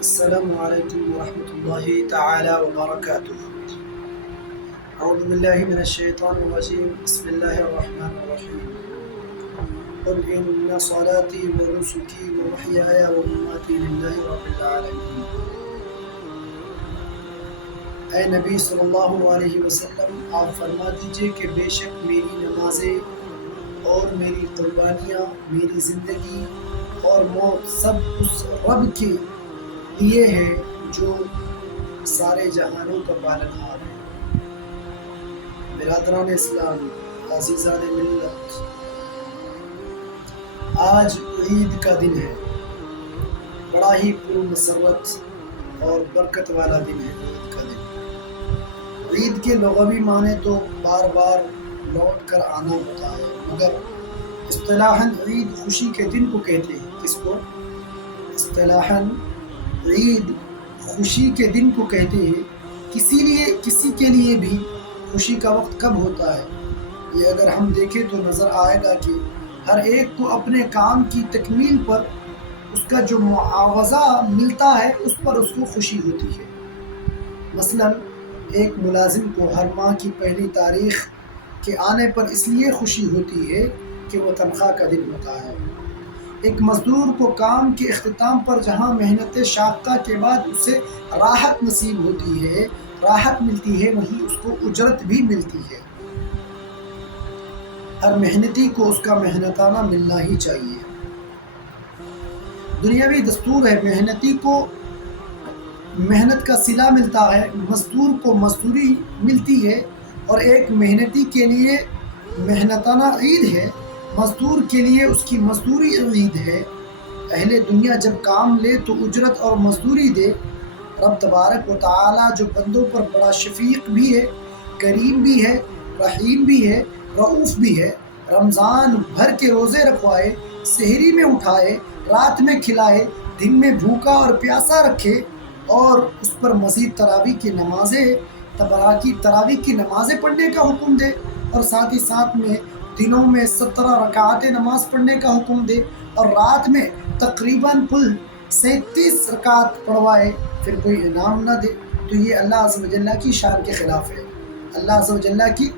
السلام عليكم ورحمة الله تعالى وبركاته. أعوذ بالله من الشيطان الرجيم. بسم الله الرحمن الرحيم. قل إن صلاتي ونسكي ومحياي ومماتي لله رب العالمين. اے نبی صلی اللہ علیہ وسلم، آپ فرما دیجئے کہ بے شک میری نمازیں اور میری قربانیاں، میری زندگی اور موت سب اس رب کے لیے ہے جو سارے جہانوں کا پالنہار ہے۔ برادران اسلام، عزیزان ملت، آج عید کا دن ہے، بڑا ہی پرمسرت اور برکت والا دن ہے۔ عید کا دن، عید کے لغوی معنی تو بار بار لوٹ کر آنا ہوتا ہے، مگر اصطلاحاً عید خوشی کے دن کو کہتے ہیں۔ کس کو؟ اصطلاحاً عید خوشی کے دن کو کہتے ہیں۔ کسی کے لیے بھی خوشی کا وقت کب ہوتا ہے، یہ اگر ہم دیکھیں تو نظر آئے گا کہ ہر ایک کو اپنے کام کی تکمیل پر اس کا جو معاوضہ ملتا ہے اس پر اس کو خوشی ہوتی ہے۔ مثلاً ایک ملازم کو ہر ماہ کی پہلی تاریخ کے آنے پر اس لیے خوشی ہوتی ہے کہ وہ تنخواہ کا دن ہوتا ہے۔ ایک مزدور کو کام کے اختتام پر جہاں محنت شاقہ کے بعد اسے راحت نصیب ہوتی ہے، راحت ملتی ہے، وہیں اس کو اجرت بھی ملتی ہے۔ ہر محنتی کو اس کا محنتانہ ملنا ہی چاہیے۔ دنیاوی دستور ہے، محنتی کو محنت کا صلہ ملتا ہے، مزدور کو مزدوری ملتی ہے، اور ایک محنتی کے لیے محنتانہ عید ہے، مزدور کے لیے اس کی مزدوری عید ہے۔ اہل دنیا جب کام لے تو اجرت اور مزدوری دے۔ رب تبارک و تعالی جو بندوں پر بڑا شفیق بھی ہے، کریم بھی ہے، رحیم بھی ہے، رؤوف بھی ہے، رمضان بھر کے روزے رکھوائے، سحری میں اٹھائے، رات میں کھلائے، دن میں بھوکا اور پیاسا رکھے، اور اس پر مزید تراویح کی نمازیں پڑھنے کا حکم دے، اور ساتھ ہی ساتھ میں دنوں میں 17 رکعتیں نماز پڑھنے کا حکم دے، اور رات میں تقریباً کل 37 رکعت پڑھوائے، پھر کوئی انعام نہ دے، تو یہ اللہ عز و جل کی شان کے خلاف ہے۔ اللہ عز و جل کی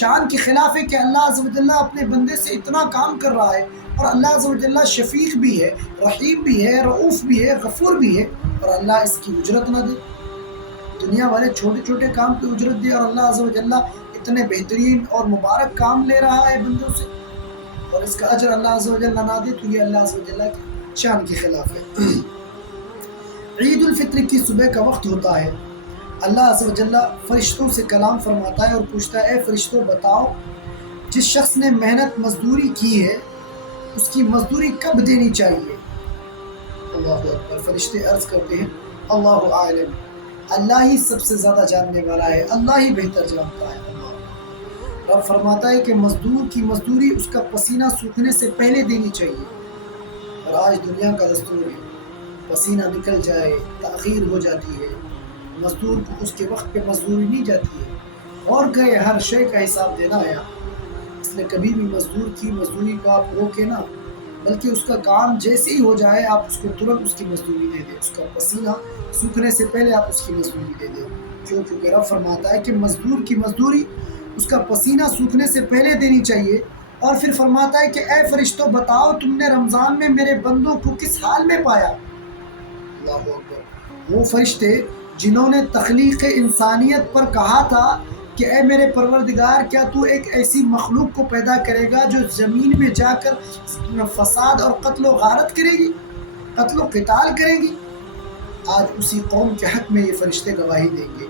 شان کے خلاف ہے کہ اللہ عز و جل اپنے بندے سے اتنا کام کر رہا ہے، اور اللہ عز و جل شفیق بھی ہے، رحیم بھی ہے، رؤوف بھی ہے، غفور بھی ہے، اور اللہ اس کی اجرت نہ دے۔ دنیا والے چھوٹے چھوٹے کام کی اجرت دے، اور اللہ عز و جل اتنے بہترین اور مبارک کام لے رہا ہے بندوں سے، اور اس کا اجر اللہ عز و جل نہ دے، تو یہ اللہ عز و جل کی شان کے خلاف ہے۔ عید الفطر کی صبح کا وقت ہوتا ہے، اللہ عز و جل فرشتوں سے کلام فرماتا ہے اور پوچھتا ہے، اے فرشتوں بتاؤ، جس شخص نے محنت مزدوری کی ہے اس کی مزدوری کب دینی چاہیے؟ اللہ اکبر۔ فرشتے عرض کرتے ہیں، اللہ عالم، اللہ ہی سب سے زیادہ جاننے والا ہے، اللہ ہی بہتر جانتا ہے۔ رب فرماتا ہے کہ مزدور کی مزدوری اس کا پسینہ سوکھنے سے پہلے دینی چاہیے، اور آج دنیا کا دستور ہے، پسینہ نکل جائے تاخیر ہو جاتی ہے، مزدور کو اس کے وقت پہ مزدوری نہیں جاتی ہے، اور کہ ہر شے کا حساب دینا ہے، اس لیے کبھی بھی مزدور کی مزدوری کو آپ روکے نہ، بلکہ اس کا کام جیسے ہی ہو جائے آپ اس کو ترنت اس کی مزدوری دے دیں، اس کا پسینہ سوکھنے سے پہلے آپ اس کی مزدوری دے دیں، کیونکہ رب فرماتا ہے کہ مزدور کی مزدوری اس کا پسینہ سوکھنے سے پہلے دینی چاہیے۔ اور پھر فرماتا ہے کہ اے فرشتوں بتاؤ، تم نے رمضان میں میرے بندوں کو کس حال میں پایا؟ اللہ اکبر۔ وہ فرشتے جنہوں نے تخلیق انسانیت پر کہا تھا کہ اے میرے پروردگار، کیا تو ایک ایسی مخلوق کو پیدا کرے گا جو زمین میں جا کر فساد اور قتل و غارت کرے گی، قتل و قتال کرے گی؟ آج اسی قوم کے حق میں یہ فرشتے گواہی دیں گے،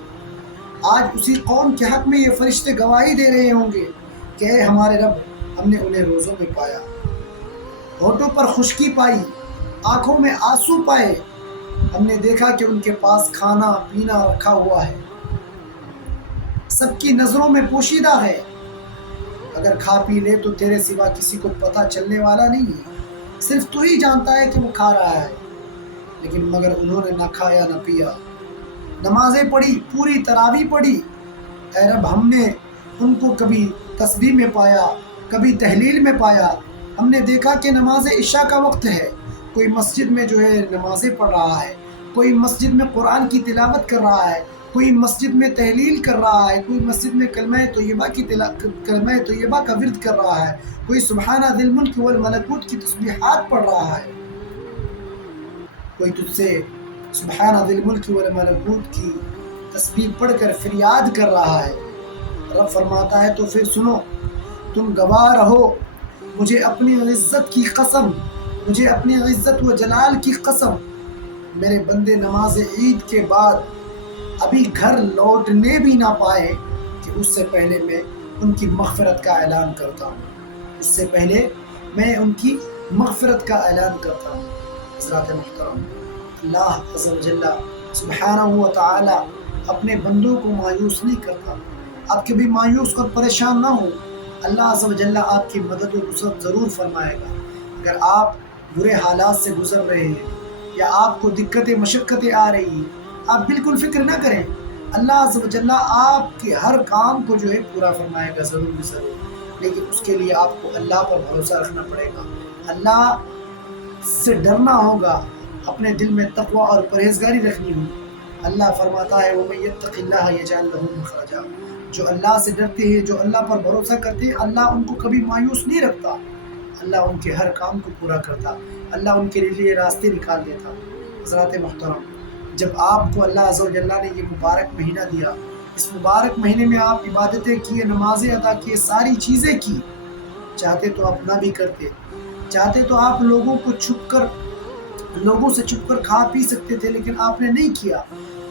آج اسی قوم کے حق میں یہ فرشتے گواہی دے رہے ہوں گے کہ اے ہمارے رب، ہم نے انہیں روزوں میں پایا، ہونٹوں پر خشکی پائی، آنکھوں میں آنسو پائے، ہم نے دیکھا کہ ان کے پاس کھانا پینا رکھا ہوا ہے، سب کی نظروں میں پوشیدہ ہے، اگر کھا پی لے تو تیرے سوا کسی کو پتہ چلنے والا نہیں ہے، صرف تو ہی جانتا ہے کہ وہ کھا رہا ہے، لیکن مگر انہوں نے نہ کھایا نہ پیا، نمازیں پڑھی، پوری تراویح پڑھی، اے رب ہم نے ان کو کبھی تسبیح میں پایا، کبھی تحلیل میں پایا، ہم نے دیکھا کہ نماز عشاء کا وقت ہے، کوئی مسجد میں جو ہے نمازیں پڑھ رہا ہے، کوئی مسجد میں قرآن کی تلاوت کر رہا ہے، کوئی مسجد میں تحلیل کر رہا ہے، کوئی مسجد میں کلمہ طیبہ کا ورد کر رہا ہے، کوئی سبحانہ ذی الملک والملکوت کی تسبیحات پڑھ رہا ہے، کوئی تجھ سے سبحانہ ذی الملک والملکوت کی تسبیح پڑھ کر فریاد کر رہا ہے۔ رب فرماتا ہے تو پھر سنو، تم گواہ رہو، مجھے اپنی عزت کی قسم، مجھے اپنی عزت و جلال کی قسم، میرے بندے نماز عید کے بعد ابھی گھر لوٹنے بھی نہ پائے کہ اس سے پہلے میں ان کی مغفرت کا اعلان کرتا ہوں، اس سے پہلے میں ان کی مغفرت کا اعلان کرتا ہوں۔ حضرات محترم، اللہ عز و جل سبحانہ و تعالی اپنے بندوں کو مایوس نہیں کرتا۔ آپ کبھی مایوس اور پریشان نہ ہو، اللہ عز و جل آپ کی مدد و نصرت ضرور فرمائے گا۔ اگر آپ برے حالات سے گزر رہے ہیں یا آپ کو دقتیں مشقتیں آ رہی ہیں، آپ بالکل فکر نہ کریں، اللہ عز و جل آپ کے ہر کام کو جو ہے پورا فرمائے گا ضرور، لیکن اس کے لیے آپ کو اللہ پر بھروسہ رکھنا پڑے گا، اللہ سے ڈرنا ہوگا، اپنے دل میں تقوی اور پرہیزگاری رکھنی ہوگی۔ اللہ فرماتا ہے وَمَن يَتَّقِ اللَّهَ يَجْعَل لَّهُ مَخْرَجًا، جو اللہ سے ڈرتے ہیں، جو اللہ پر بھروسہ کرتے ہیں، اللہ ان کو کبھی مایوس نہیں رکھتا، اللہ ان کے ہر کام کو پورا کرتا، اللہ ان کے لیے راستے نکال دیتا۔ حضرات محترم، جب آپ کو اللہ عز و جل نے یہ مبارک مہینہ دیا، اس مبارک مہینے میں آپ عبادتیں کیے، نمازیں ادا کیے، ساری چیزیں کی، چاہتے تو آپ نہ بھی کرتے، چاہتے تو آپ لوگوں سے چھپ کر کھا پی سکتے تھے، لیکن آپ نے نہیں کیا۔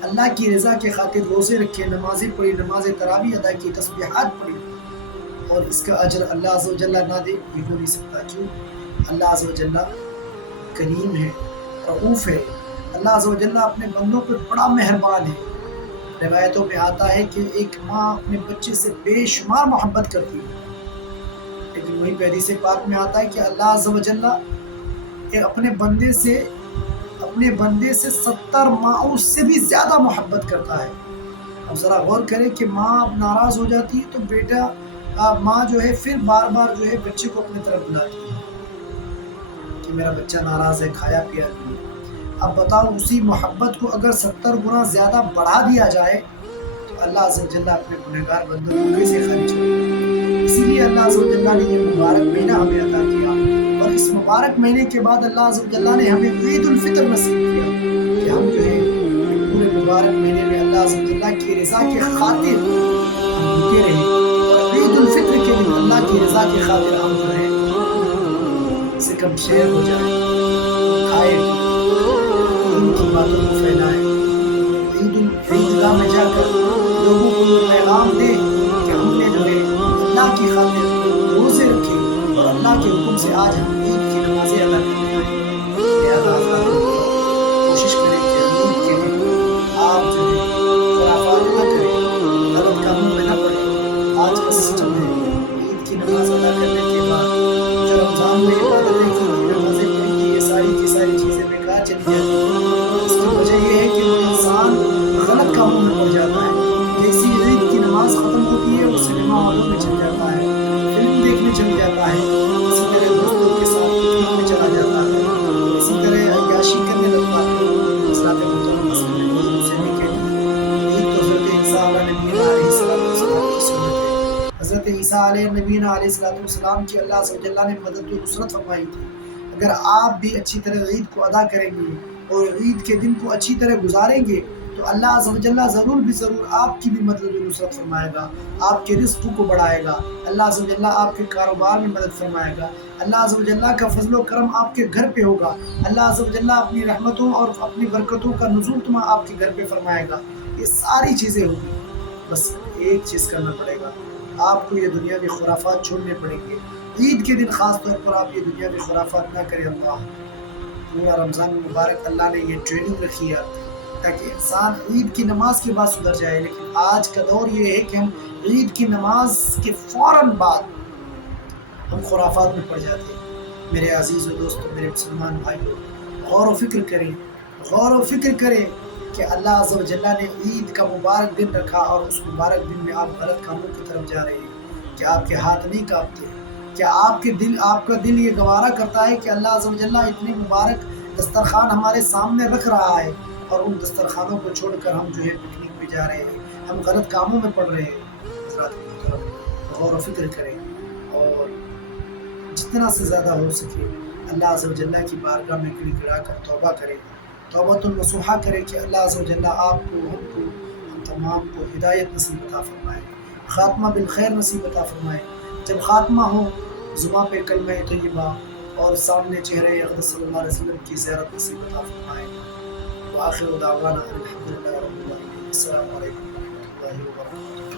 اللہ کی رضا کے خاطر روزے رکھے، نمازیں پڑھی، نماز تراویح ادا کی، تسبیحات پڑھی، اور اس کا اجر اللہ عز و جل نہ دے، یہ ہو نہیں سکتا۔ کیوں؟ اللہ عز و جل کریم ہے، رؤوف ہے، اللہ عز و جل اپنے بندوں پر بڑا مہربان ہے۔ روایتوں میں آتا ہے کہ ایک ماں اپنے بچے سے بے شمار محبت کرتی ہے، لیکن وہی حدیث پاک میں آتا ہے کہ اللہ عز و جل اپنے بندے سے 70 ماؤں سے بھی زیادہ محبت کرتا ہے۔ اب ذرا غور کریں کہ ماں ناراض ہو جاتی ہے تو ماں جو ہے پھر بار بار جو ہے بچے کو اپنی طرف بلاتی ہے کہ میرا بچہ ناراض ہے، کھایا پیا نہیں۔ اب بتاؤ، اسی محبت کو اگر 70 گنا زیادہ بڑھا دیا جائے تو اللہ عز و جل اپنے گنہگار بندوں کو کیسے خالی چھوڑے گا؟ اسی لیے اللہ عز و جل نے یہ مبارک مہینہ ہمیں عطا کیا، اور اس مبارک مہینے کے بعد اللہ عز و جل نے ہمیں عید الفطر نصیب کیا کہ ہم جو ہے پورے مبارک مہینے میں اللہ عز و جل کی رضا کے خاطر ہم بھوکے رہے، اور عید الفطر کے دن اللہ کی رضا کی خاطر ہم جو ہے سے کم شیر ہو جائیں، کھائے ان کی باتوں کو پھیلائیں، عیدگاہ میں جا کر لوگوں کو یہ پیغام دیں کہ ہم نے جو ہے اللہ کی خاطر روزے رکھے اور اللہ کے حکم سے آج ہم عید کی نمازیں ادا کرنے آئے۔ لہٰذا کوشش کریں کہ عید کے دن آپ جو ہے خرافات نہ کریں، غلط کاموں میں نہ پڑیں۔ آج کا سسٹم ہے عید کی نماز ادا کرنے کے بعد جو رمضان میں عبادتیں کی تھی، نمازیں پڑھی تھی، یہ ساری کی ساری چیزیں بیکار چلی جاتی ہیں۔ اس کی وجہ یہ ہے کہ انسان غلط کاموں میں پڑ جاتا ہے۔ جیسی عید کی نماز ختم ہوتی ہے اس سنیما ہالوں میں چل جاتا ہے، فلم دیکھنے چل جاتا ہے، اسی طرح دوستوں کے ساتھ پکنک میں چلا جاتا ہے، اسی طرح عیاشی کرنے لگتا ہے۔ حضرات محترم، اصل میں عید اسے نہیں کہتے، عید تو حضرت عیسیٰ علیہ نبی علیہ السلام کی سنت ہے۔ حضرت عیسیٰ علیہ نبی علیہ السلام کی اللہ عز و جل نے مدد و نصرت فرمائی تھی۔ اگر آپ بھی اچھی طرح عید کو ادا کریں گے اور عید کے دن کو اچھی طرح گزاریں گے تو اللہ عز و جل ضرور آپ کی بھی مدد و نصرت فرمائے گا، آپ کے رزق کو بڑھائے گا، اللہ عز و جل آپ کے کاروبار میں مدد فرمائے گا، اللہ عز و جل کا فضل و کرم آپ کے گھر پہ ہوگا، اللہ عز و جل اپنی رحمتوں اور اپنی برکتوں کا نزول آپ کے گھر پہ فرمائے گا۔ یہ ساری چیزیں ہوگی، بس ایک چیز کرنا پڑے گا، آپ کو یہ دنیا میں خرافات چھوڑنے پڑیں گے۔ عید کے دن خاص طور پر آپ یہ دنیا میں خرافات نہ کریں۔ اللہ پورا رمضان مبارک اللہ نے یہ ٹریننگ رکھی ہے تاکہ انسان عید کی نماز کے بعد سدھر جائے، لیکن آج کا دور یہ ہے کہ ہم عید کی نماز کے فوراً بعد ہم خرافات میں پڑ جاتے ہیں۔ میرے عزیز و دوستو، میرے مسلمان بھائیوں، غور و فکر کریں کہ اللہ عز و جل نے عید کا مبارک دن رکھا اور اس مبارک دن میں آپ غلط کاموں کی طرف جا رہے ہیں۔ کیا آپ کے ہاتھ نہیں کانپتے؟ کیا آپ کا دل یہ گوارا کرتا ہے کہ اللہ عز و جل اتنی مبارک دسترخوان ہمارے سامنے رکھ رہا ہے، اور ان دسترخوانوں کو چھوڑ کر ہم جو ہے پکنک پہ جا رہے ہیں، ہم غلط کاموں میں پڑ رہے ہیں۔ حضرات محترم، غور و فکر کریں اور جتنا سے زیادہ ہو سکے اللہ عز و جل کی بارگاہ میں گڑ گڑا کر توبہ کریں، توبۃ النصوحہ کریں کہ اللہ عز و جل آپ کو، ہم تمام کو ہدایت نصیب عطا فرمائے، خاتمہ بالخیر نصیب عطا فرمائے۔ جب خاتمہ ہو زباں پہ کلمہ طیبہ اور سامنے چہرے اقدس صلی اللہ علیہ وسلم کی زیارت نصیب عطا فرمائے۔ وآخر دعوانا الحمدللہ رب العالمین۔ السلام علیکم ورحمۃ اللہ وبرکاتہ۔